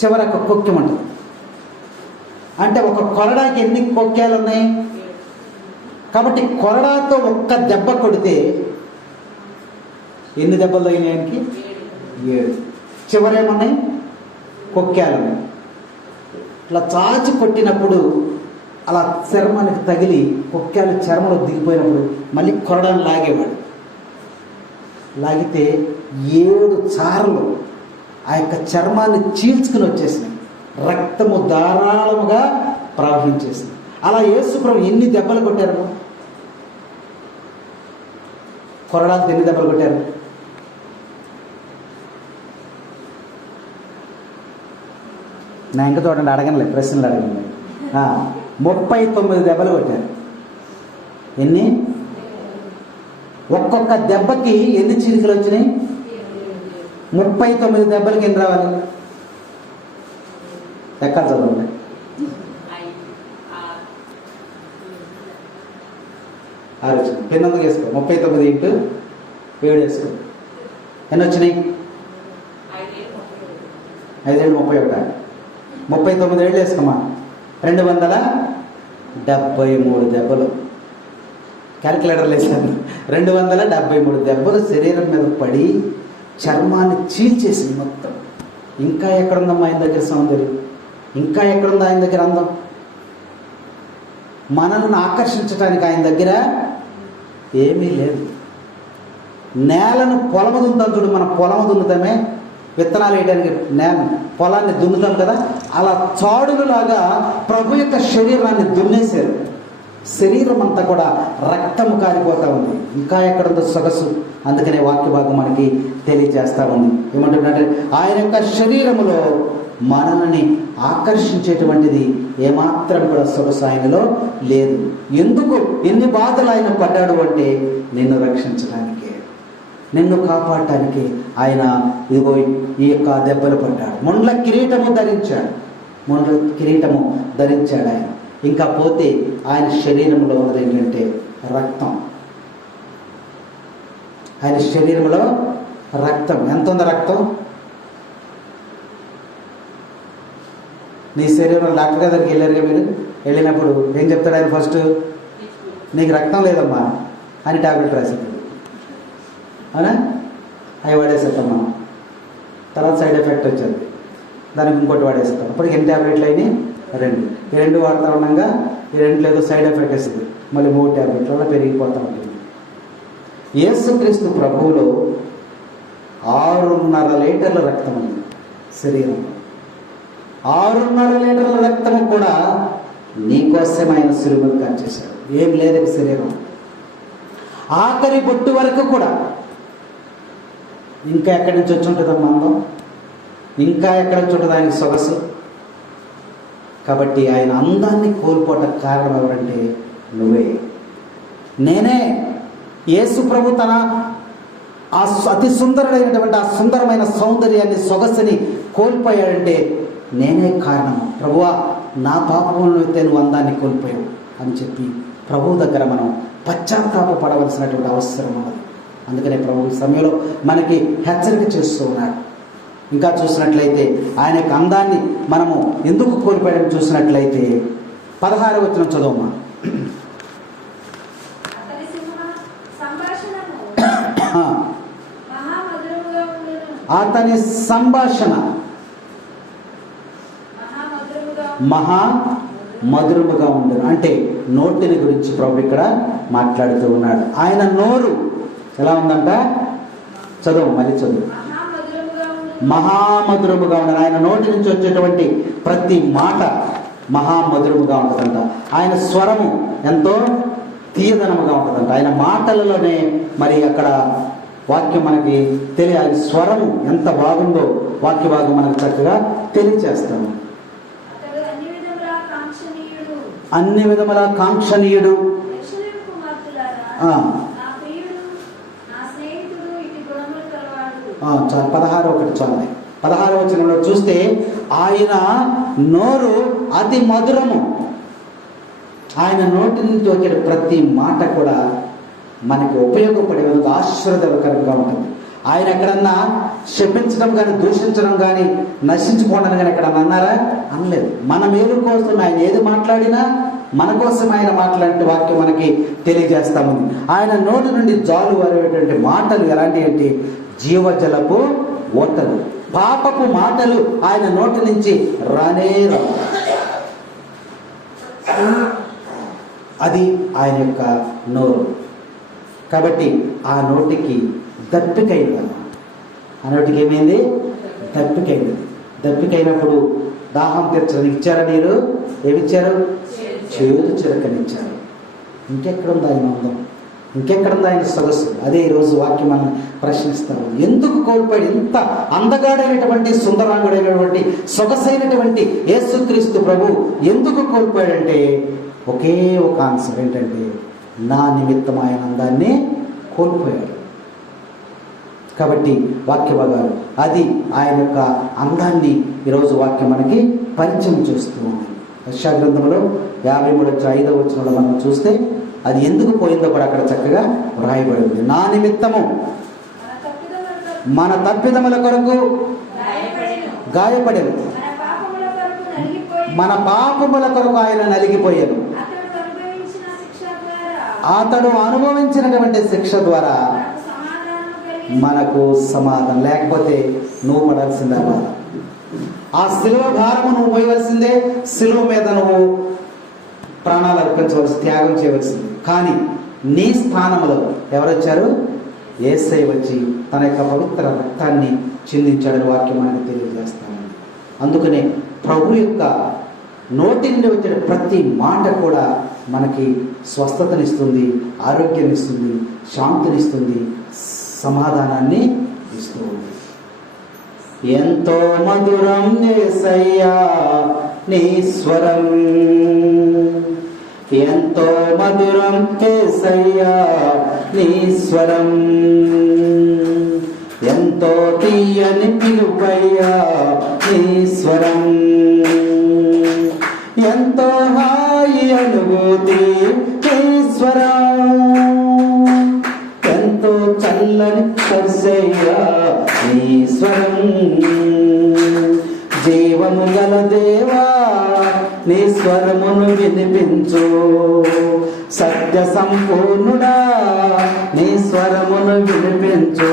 చివర ఒక కొక్కెం ఉంటుంది. అంటే ఒక కొరడాకి ఎన్ని కొక్కేలు ఉన్నాయి? కాబట్టి కొరడాతో ఒక్క దెబ్బ కొడితే ఎన్ని దెబ్బలు తగినాయనికి? 7. చివరేమన్నాయి? కొక్కేలు ఉన్నాయి. ఇట్లా చాచి కొట్టినప్పుడు అలా చర్మానికి తగిలి కొక్కేలు చర్మలో దిగిపోయినప్పుడు మళ్ళీ కొరడాన్ని లాగేవాడు. లాగితే 7 చారలు ఆ యొక్క చర్మాన్ని చీల్చుకుని వచ్చేసింది. రక్తము ధారాళముగా ప్రవహించేసింది. అలా యేసు ప్రభు ఎన్ని దెబ్బలు కొట్టారు? కొరడాలతో ఎన్ని దెబ్బలు కొట్టారు? నా ఇంకా చూడండి, అడగనులే, ప్రశ్నలు అడగనులే. 39 దెబ్బలు కొట్టారు. ఎన్ని? ఒక్కొక్క దెబ్బకి ఎన్ని చీలికలు వచ్చినాయి? 39 దెబ్బలకి ఎన్ని రావాలి? ఎక్కడ చదవండి. 6 వచ్చింది. పెన్నెందుకు వేసుకో? 39 ఇంటూ 7 వేసుకో. ఎన్ని వచ్చినాయి? 5 ఏళ్ళు 31. 39 ఏళ్ళు వేసుకోమా. 273 దెబ్బలు. క్యాల్కులేటర్లు వేసాను. 273 దెబ్బలు శరీరం మీద పడి చర్మాన్ని చీల్చేసింది మొత్తం. ఇంకా ఎక్కడుందమ్మా ఆయన దగ్గర సౌందర్యం? ఇంకా ఎక్కడుంది ఆయన దగ్గర అందం? మనల్ని ఆకర్షించడానికి ఆయన దగ్గర ఏమీ లేదు. నేలను పొలము దున్నుతాం చూడు, మనం పొలము దున్నుతామే, విత్తనాలు వేయడానికి పొలాన్ని దున్నుతాం కదా, అలా చాడులాగా ప్రభు యొక్క శరీరాన్ని దున్నేశారు. శరీరం అంతా కూడా రక్తము కారిపోతా ఉంది. ఇంకా ఎక్కడుందో సొగసు? అందుకనే వాక్య భాగం మనకి తెలియజేస్తా ఉంది. ఏమంటుందంటే ఆయన యొక్క శరీరములో మనల్ని ఆకర్షించేటువంటిది ఏమాత్రం కూడా సొగసు ఆయనలో లేదు. ఎందుకు ఎన్ని బాధలు ఆయన పడ్డాడు అంటే నిన్ను రక్షించడానికే, నిన్ను కాపాడటానికి ఆయన ఇదిగో ఈ యొక్క దెబ్బలు పడ్డాడు. ముండ్ల కిరీటము ధరించాడు ఆయన. ఇంకా పోతే ఆయన శరీరంలో ఉన్నది ఏంటంటే రక్తం. ఆయన శరీరంలో రక్తం ఎంత ఉంది? రక్తం నీ శరీరంలో డాక్టర్ దగ్గరికి వెళ్ళారుగా మీరు. వెళ్ళినప్పుడు ఏం చెప్తాడు ఆయన? ఫస్ట్ నీకు రక్తం లేదమ్మా అని టాబ్లెట్ రాసేది. అవునా? అవి వాడేసేస్తాం మనం. తర్వాత సైడ్ ఎఫెక్ట్ వచ్చేది, దానికి ఇంకోటి వాడేస్తాం. అప్పటికి ఎన్ని టాబ్లెట్లు అయినాయి? రెండు. ఈ రెండు వాడుతూ ఉండగా ఈ రెండు ఏదో సైడ్ ఎఫెక్ట్ వేస్తుంది, మళ్ళీ 3 టాబ్లెట్ల పెరిగిపోతూ ఉంటుంది. యేసుక్రీస్తు ప్రభువులో 6.5 లీటర్ల రక్తం ఉంది శరీరంలో. 6.5 లీటర్ల రక్తము కూడా నీకోసం ఆయన సిలువను కాల్చేశాడు. ఏం లేదు శరీరం, ఆఖరి బొట్టు వరకు కూడా. ఇంకా ఎక్కడి నుంచి వచ్చి ఉంటుందమ్మా అందం, ఇంకా ఎక్కడి నుంచి ఉంటుంది ఆయనకి సొగసు. కాబట్టి ఆయన అందాన్ని కోల్పోవటానికి కారణం ఎవరంటే నువ్వే, నేనే. యేసు ప్రభు తన ఆ అతి సుందరుడైనటువంటి ఆ సుందరమైన సౌందర్యాన్ని, సొగసుని కోల్పోయాడంటే నేనే కారణం. ప్రభువా, నా పాపములను అయితే నువ్వు అందాన్ని కోల్పోయావు అని చెప్పి ప్రభువు దగ్గర మనం పశ్చాత్తాపపడవలసినటువంటి అవసరం ఉన్నది. అందుకనే ప్రభు ఈ సమయంలో మనకి హెచ్చరిక చేస్తూ ఉన్నాడు. ఇంకా చూసినట్లయితే ఆయన యొక్క అందాన్ని మనము ఎందుకు కోల్పోయాడని చూసినట్లయితే 16వ వచనం చదవమ్మా. అతని సంభాషణ మహా మధురముగా ఉండను. అంటే నోటిని గురించి ప్రభు ఇక్కడ మాట్లాడుతూ ఉన్నాడు. ఆయన నోరు ఎలా ఉందంట? చదువు, మళ్ళీ చదువు. మహామధురముగా ఉండను. ఆయన నోటి నుంచి వచ్చేటువంటి ప్రతి మాట మహామధురముగా ఉంటుందంట. ఆయన స్వరము ఎంతో తీయదనముగా ఉంటుందంట. ఆయన మాటలలోనే మరి అక్కడ వాక్యం మనకి తెలియాలి. స్వరము ఎంత బాగుందో వాక్య భాగం మనకు చక్కగా తెలియచేస్తాము. అన్ని విధముల కాంక్షణీయుడు. చాలు, 16 చాలు. 16వ వచనంలో చూస్తే ఆయన నోరు అతి మధురము. ఆయన నోటి నుంచి వచ్చే ప్రతి మాట కూడా మనకి ఉపయోగపడే విధంగా ఆశీర్వాదకరంగా ఉంటుంది. ఆయన ఎక్కడన్నా శపించడం కానీ, దూషించడం కానీ, నశించుకోవడం కానీ ఎక్కడన్నా అన్నారా? అనలేదు. మన మేలు కోసం ఆయన ఏది మాట్లాడినా మన కోసం ఆయన మాట్లాడే వాక్యం మనకి తెలియజేస్తాము. ఆయన నోటి నుండి జాలు వరేటువంటి మాటలు ఎలాంటి అంటే జీవజలపు ఓటలు. పాపపు మాటలు ఆయన నోటి నుంచి రానే రావు. అది ఆయన యొక్క నోరు. కాబట్టి ఆ నోటికి దప్పికైంది. ఆ నోటికి ఏమైంది? దప్పికైంది. దప్పికైనప్పుడు దాహం తీర్చడానికి ఇచ్చారా నీరు? ఏమిచ్చారు? చేదు చిరకనిచ్చారు. ఇంకెక్కడుంది ఆయన అందం? ఇంకెక్కడుంది ఆయన సొగసు? అదే ఈరోజు వాక్యం మనం ప్రశ్నిస్తాము. ఎందుకు కోల్పోయాడు? ఇంత అందగాడైనటువంటి, సుందరాంగుడైనటువంటి, సొగసైనటువంటి యేసుక్రీస్తు ప్రభు ఎందుకు కోల్పోయాడంటే ఒకే ఒక ఆన్సర్ ఏంటంటే నా నిమిత్తం ఆయన అందాన్ని కోల్పోయాడు. కాబట్టి వాక్య భాగాలు అది ఆయన యొక్క అందాన్ని ఈరోజు వాక్యం మనకి పరిచయం చేస్తూ ఉంది. యెషయా గ్రంథంలో 53:5 వచనంలో మనం చూస్తే అది ఎందుకు పోయిందో కూడా అక్కడ చక్కగా వ్రాయబడింది. నా నిమిత్తము మన తప్పిదముల కొరకు గాయపడెను, మన పాపముల కొరకు ఆయన నలిగిపోయాను. అతడు అనుభవించినటువంటి శిక్ష ద్వారా మనకు సమాధానం. లేకపోతే నువ్వు పడాల్సిందే. ఆ సిలువ భారము నువ్వు పోయవలసిందే. సిలువ మీద నువ్వు ప్రాణాలు అర్పించవలసి, త్యాగం చేయవలసింది. కానీ నీ స్థానంలో ఎవరొచ్చారు? యేసయ్య వచ్చి తన యొక్క పవిత్ర రక్తాన్ని చిందించాడని వాక్యం మనకు తెలియజేస్తాను. అందుకనే ప్రభు యొక్క నోటి నుండి వచ్చే ప్రతి మాట కూడా మనకి స్వస్థతనిస్తుంది, ఆరోగ్యాన్నిస్తుంది, శాంతినిస్తుంది, సమాధానాన్ని ఇస్తుంది. ఎంతో మధురం యేసయ్యా నీ స్వరం, ఎంతో మధురం యేసయ్యా నీ స్వరం, ఎంతో తీయని పిలుపయ్యా నీ స్వరం, ఎంతో హాయి అనుభూతి నీ స్వరం, ఎంతో చల్లని స్పర్శయ్యా నీ స్వరం, జీవము గల దేవా నీ స్వరమును వినిపించు, సత్య సంపూర్ణుడా నీ స్వరమును వినిపించు,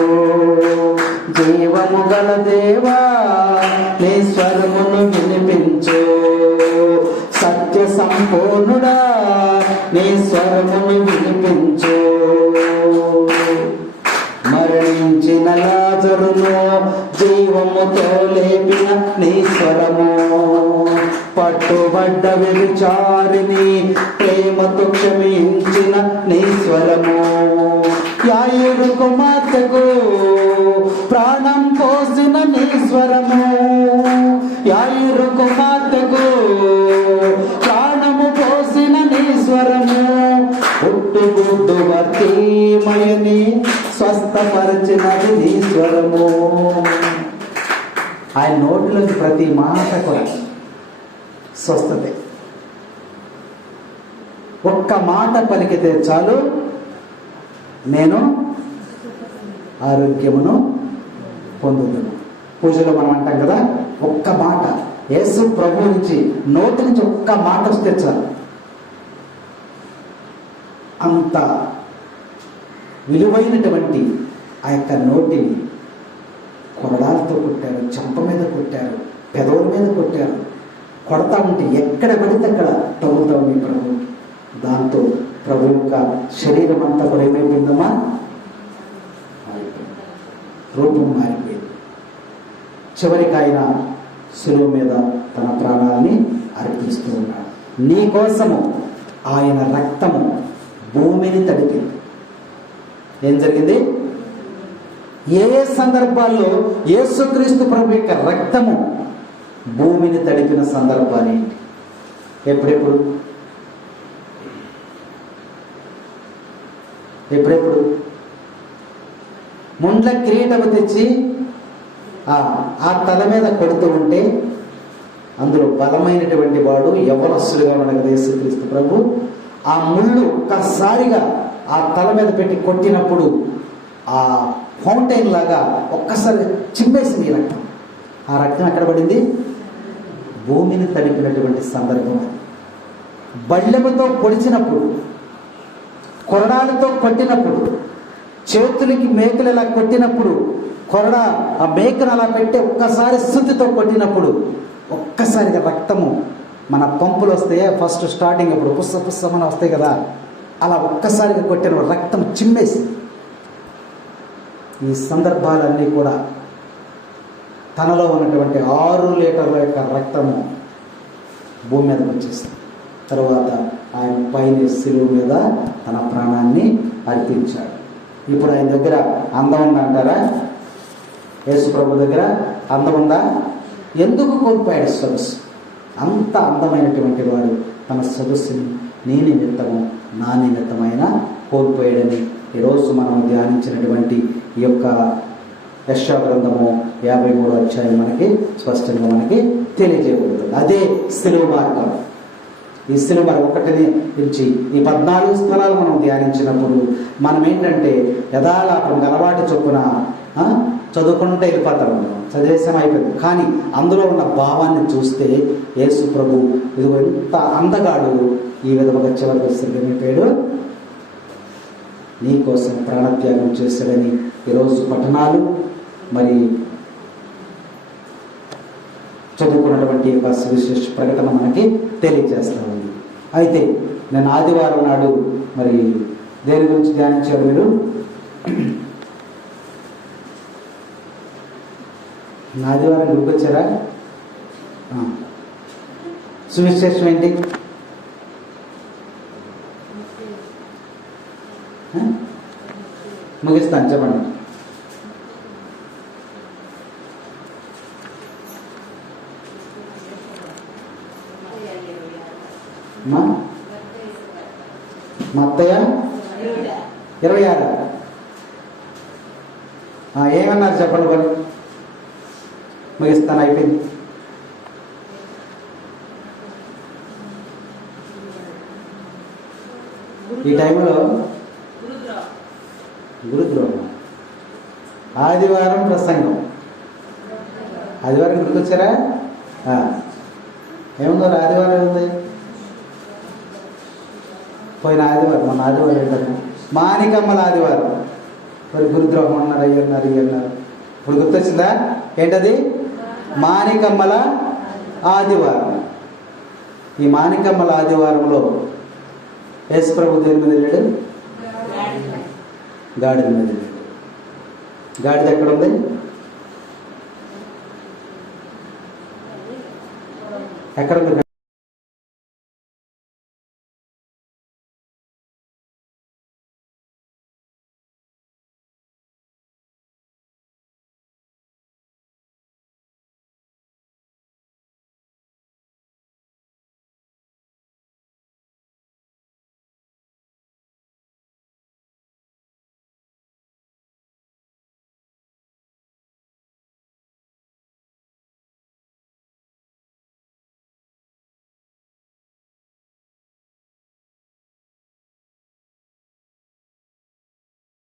జీవము గల దేవా నీ స్వరమును వినిపించు, పట్టుబడ్డ వ్యభిచారిని ప్రేమతో క్షమించిన నీ స్వరము, యాయిరు కుమార్తెకు ప్రాణం పోసిన నీ స్వరము, యాయిరు కుమార్తెకు ప్రాణము పోసిన నీ స్వరము, పుట్టుగుడ్డు భర్తీమయని స్వస్థపరిచినది నీ స్వరము. ఆయన నోటిలోని ప్రతి మాట కూడా స్వస్థతే. ఒక్క మాట పలికితే చాలు, నేను ఆరోగ్యమును పొందుతాను. పూజలో మనం అంటాం కదా, ఒక్క మాట యేసు ప్రభు నుంచి నోటి నుంచి ఒక్క మాట వస్తే చాలు. అంత విలువైనటువంటి ఆ యొక్క నోటిని కొరడాలతో కొట్టారు, చెంప మీద కొట్టారు, పెదవుల మీద కొట్టారు. కొడతా ఉంటే ఎక్కడ పడితే అక్కడ తగులుతా ఉంది ప్రభు. దాంతో ప్రభు యొక్క శరీరం అంతా కూడా ఏమైపోయిందమ్మా, రూపం మారిపోయింది. చివరికి ఆయన శిలువ మీద తన ప్రాణాలని అర్పిస్తూ ఉన్నాడు. నీ కోసము ఆయన రక్తము భూమిని తడిపింది. ఏం జరిగింది? ఏ సందర్భాల్లో యేసుక్రీస్తు ప్రభు యొక్క రక్తము భూమిని తడిపిన సందర్భాన్ని ఎప్పుడెప్పుడు ఎప్పుడెప్పుడు ముండ్ల కిరీటము తెచ్చి ఆ తల మీద కొడుతూ ఉంటే అందులో బలమైనటువంటి వాడు యవ్వనస్తులుగా ఉండగా యేసుక్రీస్తు ప్రభు ఆ ముళ్ళు ఒక్కసారిగా ఆ తల మీద పెట్టి కొట్టినప్పుడు ఆ ఫౌంటైన్ లాగా ఒక్కసారి చింపేసింది రక్తం. ఆ రక్తం ఎక్కడ పడింది? భూమిని తడిపినటువంటి సందర్భం. బళ్ళెముతో పొడిచినప్పుడు, కొరడాలతో కొట్టినప్పుడు, చేతులకి మేకులు ఇలా కొట్టినప్పుడు, కొరడా ఆ మేకను అలా పెట్టి ఒక్కసారి శుద్ధితో కొట్టినప్పుడు ఒక్కసారిగా రక్తము మన పంపులు వస్తాయి ఫస్ట్ స్టార్టింగ్ అప్పుడు పుస్సమని వస్తాయి కదా, అలా ఒక్కసారిగా కొట్టిన రక్తం చిమ్మేసి. ఈ సందర్భాలన్నీ కూడా తనలో ఉన్నటువంటి 6 లీటర్ల యొక్క రక్తము భూమి మీదకి వచ్చేసింది. తరువాత ఆయన పైన శిలువ మీద తన ప్రాణాన్ని అర్పించాడు. ఇప్పుడు ఆయన దగ్గర అందం ఉందా అంటారా? యేసు ప్రభు దగ్గర అందం ఉందా? ఎందుకు కోల్పోయాడు సొగసు? అంత అందమైనటువంటి వాడు తన సొగసుని నీ నిమిత్తము నా నిమిత్తమైన కోల్పోయాడని ఈరోజు మనం ధ్యానించినటువంటి ఈ యొక్క యెషయా గ్రంథము 53వ అధ్యాయం మనకి స్పష్టంగా మనకి తెలియజేయబడుతుంది. అదే శిలువ మార్గం. ఈ శిలువ మార్గం 1 నుంచి ఈ 14 స్థలాలు మనం ధ్యానించినప్పుడు మనం ఏంటంటే యథాలాపం అలవాటు చొప్పున చదువుకుంటే వెళ్ళిపోతాం, చదివేసాం అయిపోయింది. కానీ అందులో ఉన్న భావాన్ని చూస్తే యేసు ప్రభు ఇది ఎంత అందగాడు, ఈ విధంగా చివరికి వచ్చేసరికి నీ కోసం ప్రాణత్యాగం చేశాడని ఈరోజు పట్టణాలు మరి చదువుకున్నటువంటి ఒక సువిశేష ప్రకటన మనకి తెలియజేస్తూ ఉంది. అయితే నేను ఆదివారం నాడు మరి దేని గురించి ధ్యానించారు మీరు? ఆదివారం గుర్తొచ్చారా? సువిశేషం ఏంటి? ముగిస్తాను, చెప్పండి. మత్తయి 26 ఏమన్నారు చెప్పండి మరి. ముగిస్తాను, అయిపోయింది. ఈ టైంలో గురుద్రోహం, ఆదివారం ప్రసంగం. ఆదివారం గుర్తొచ్చారా? ఏముందో ఆదివారం ఏముంది? పోయిన ఆదివారం, మన ఆదివారం ఏంటంటే మానికమ్మల ఆదివారం. మరి గురుద్రోహం అన్నారు, అయ్యన్నారు. ఇప్పుడు గుర్తొచ్చిందా? ఏంటది? మానికమ్మల ఆదివారం. ఈ మానికమ్మల ఆదివారంలో యేసు ప్రభు దేని మీద వెళ్ళాడు? గాడిద మీద వెళ్ళాడు. గాడిద ఎక్కడ ఉంది? ఎక్కడ ఉంది?